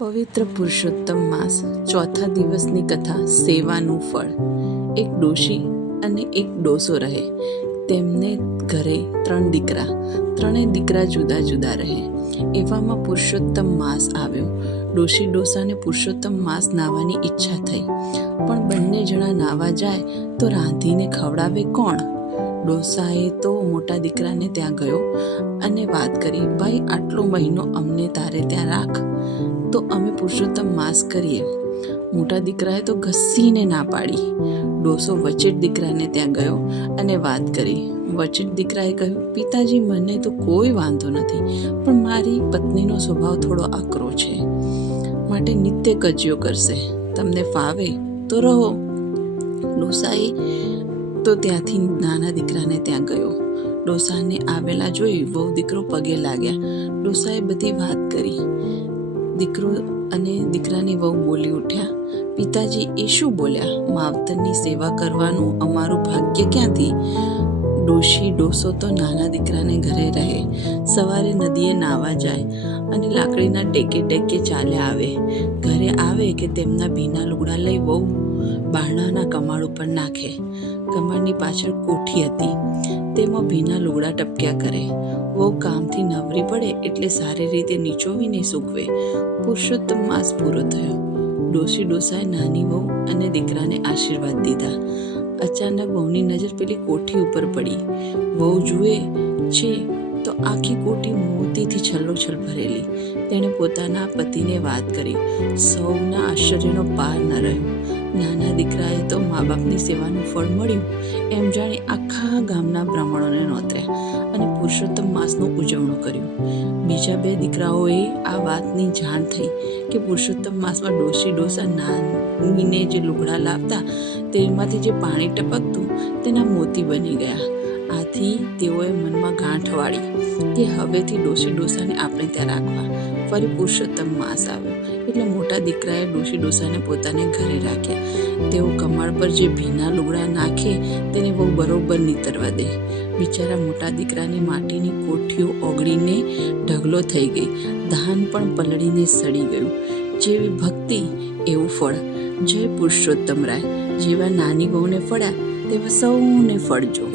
પવિત્ર પુરુષોત્તમ માસ ચોથા દિવસની કથા સેવાનું ફળ. એક ડોશી અને એક ડોસો રહે. તેમને ઘરે 3 દીકરા. ત્રણેય દીકરા જુદા જુદા રહે. એવામાં પુરુષોત્તમ માસ આવ્યો. ડોશી ડોસાને પુરુષોત્તમ માસ નાહવાની ઈચ્છા થઈ, પણ બંને જણા નાહવા જાય તો રાંધીને ખવડાવે કોણ? ડોસાએ તો મોટા દીકરાને ત્યાં ગયો અને વાત કરી, ભાઈ આટલો મહિનો અમને તારે ત્યાં રાખ તો અમે પુરુષોત્તમ માસ કરીએ. મોટા દીકરાએ તો ઘસીને ના પાડી. ડોસો વચેટ દીકરાને ત્યાં ગયો અને વાત કરી. વચેટ દીકરાએ કહ્યું, પિતાજી મને તો કોઈ વાંધો નથી, પણ મારી પત્નીનો સ્વભાવ થોડો આકરો છે, માટે નિત્ય કજિયો કરશે. તમને ફાવે તો રહો. ડોસાએ તો ત્યાંથી નાના દીકરાને ત્યાં ગયો. ડોસાને આવેલા જોઈ વહુ દીકરો પગે લાગ્યા. ડોસાએ બધી વાત કરી. દીકરો અને દીકરાની વહુ બોલી ઉઠ્યા, પિતાજી એ શું બોલ્યા? માવતરની સેવા કરવાનું અમારું ભાગ્ય ક્યાંથી? ડોશી ડોસો તો નાના દીકરાને ઘરે રહે, સવારે નદીએ નાહવા જાય અને લાકડીના ટેકે ટેકે ચાલ્યા આવે. ઘરે આવે કે તેમના ભીના લુગડા લઈ વહુ બારણાના કમાડ ઉપર નાખે. કમાડની પાછળ કોઠી હતી, તેમાં ભીના લુગડા ટપક્યા કરે. વહુ કામથી નવરી પડે એટલે સારી રીતે નીચોવીને સૂકવે. પુરુષોત્તમ માસ પૂરો થયો. ડોશી ડોસાએ નાની વહુ અને દીકરાને આશીર્વાદ દીધા. અચાનક વહુની નજર પેલી કોઠી ઉપર પડી. વહુ જુએ છે તો આખી કોઠી મોતીથી છલોછલ ભરેલી. તેણે પોતાના પતિને વાત કરી. સૌના આશ્ચર્યનો પાર ન રહ્યો. નાના દીકરાએ તો મા બાપની સેવાનું ફળ મળ્યું એમ જાણી આખા ગામના બ્રાહ્મણોને નોતર્યા અને પુરુષોત્તમ માસનું ઉજવણું કર્યું. બીજા 2 દીકરાઓએ આ વાતની જાણ થઈ કે પુરુષોત્તમ માસમાં ડોશી ડોસા નાનીને જે લુગડા લાવતા તેમાંથી જે પાણી ટપકતું તેના મોતી બની ગયા. આથી તેઓએ મનમાં ગાંઠ વાળી કે હવેથી ડોશી ડોસાને આપણે ત્યાં રાખવા. ફરી પુરુષોત્તમ માસ આવ્યો એટલે મોટા દીકરાએ ડોશી ડોસાને પોતાને ઘરે રાખ્યા. તેઓ કમાડ પર જે ભીના લુગડા નાખે તેને બહુ બરોબર નીતરવા દે. બિચારા મોટા દીકરાની માટીની કોઠીઓ ઓગળીને ઢગલો થઈ ગઈ. ધાન પણ પલળીને સડી ગયું. જેવી ભક્તિ એવું ફળ. જય પુરુષોત્તમ રાય. જેવા નાની વહુને ફળ્યા તેવા સૌને ફળજો.